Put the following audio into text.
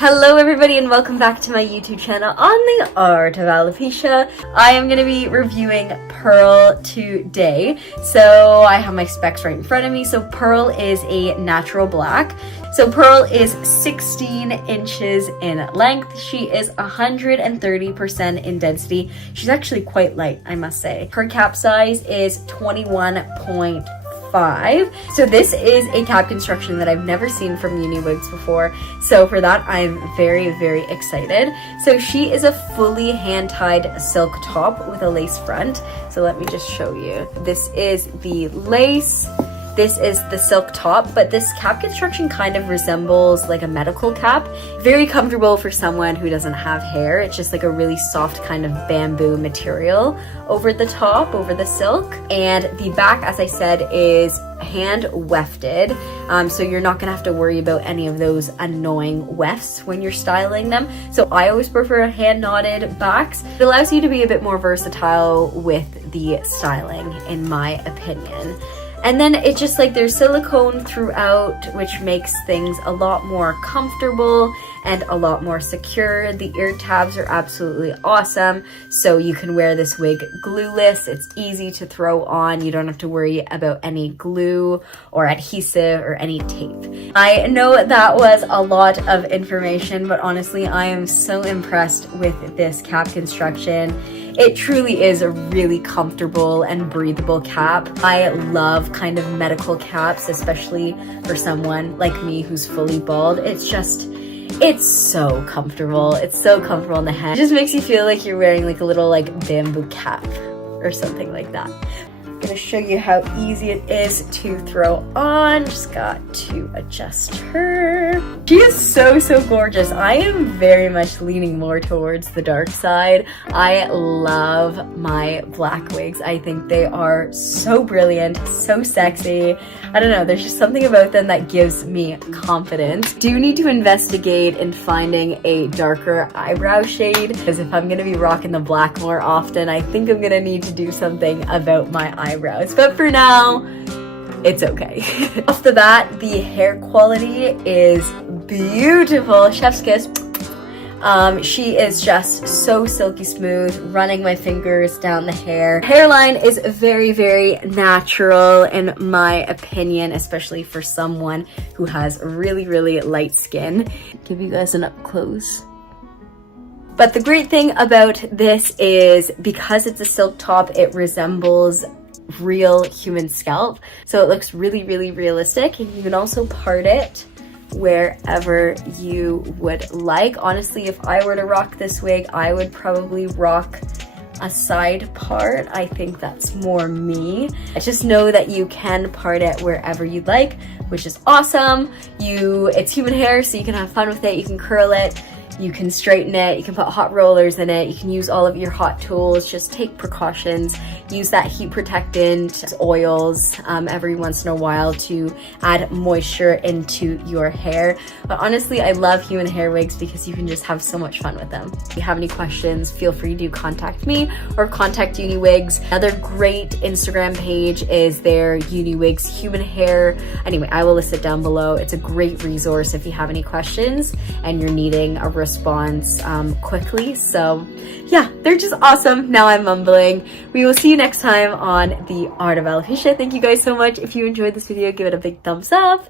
Hello everybody and welcome back to my YouTube channel on the art of alopecia. I am going to be reviewing Pearl today. So I have my specs right in front of me. So Pearl is a natural black. So Pearl is 16 inches in length. She is 130% in density. She's actually quite light, I must say. Her cap size is 21.5. So this is a cap construction that I've never seen from UniWigs before. So for that, I'm very, very excited. So she is a fully hand-tied silk top with a lace front. So let me just show you. This is the lace. This is the silk top, but this cap construction kind of resembles like a medical cap. Very comfortable for someone who doesn't have hair. It's just like a really soft kind of bamboo material over the top, over the silk. And the back, as I said, is hand wefted. So you're not gonna have to worry about any of those annoying wefts when you're styling them. So I always prefer hand knotted backs. It allows you to be a bit more versatile with the styling, in my opinion. And then it's just like there's silicone throughout, which makes things a lot more comfortable and a lot more secure. The ear tabs are absolutely awesome. So you can wear this wig glueless. It's easy to throw on. You don't have to worry about any glue or adhesive or any tape. I know that was a lot of information, but honestly, I am so impressed with this cap construction. It truly is a really comfortable and breathable cap. I love kind of medical caps, especially for someone like me who's fully bald. It's so comfortable. It's so comfortable in the head. It just makes you feel like you're wearing like a little like bamboo cap or something like that. I'm gonna show you how easy it is to throw on. Just got to adjust her. She is so gorgeous. I am very much leaning more towards the dark side. I love my black wigs. I think they are so brilliant, so sexy. I don't know, there's just something about them that gives me confidence. Do need to investigate in finding a darker eyebrow shade, because if I'm gonna be rocking the black more often, I think I'm gonna need to do something about my eyebrows. But for now, it's okay. Off the bat, the hair quality is beautiful. Chef's kiss. She is just so silky smooth, running my fingers down the hair. Hairline is very natural in my opinion, especially for someone who has really light skin. Give you guys an up close. But the great thing about this is because it's a silk top, it resembles real human scalp. So it looks really realistic, and you can also part it wherever you would like. Honestly, if I were to rock this wig, I would probably rock a side part. I think that's more me. I just know that you can part it wherever you'd like, which is awesome. It's human hair, so you can have fun with it. You can curl it, you can straighten it, you can put hot rollers in it, you can use all of your hot tools. Just take precautions, use that heat protectant oils every once in a while to add moisture into your hair. But honestly, I love human hair wigs because you can just have so much fun with them. If you have any questions, feel free to contact me or contact UniWigs. Another great Instagram page is their UniWigs human hair. Anyway, I will list it down below. It's a great resource if you have any questions and you're needing a response quickly. So yeah, they're just awesome. Now I'm mumbling. We will see you next time on the art of alopecia. Thank you guys so much. If you enjoyed this video, give it a big thumbs up.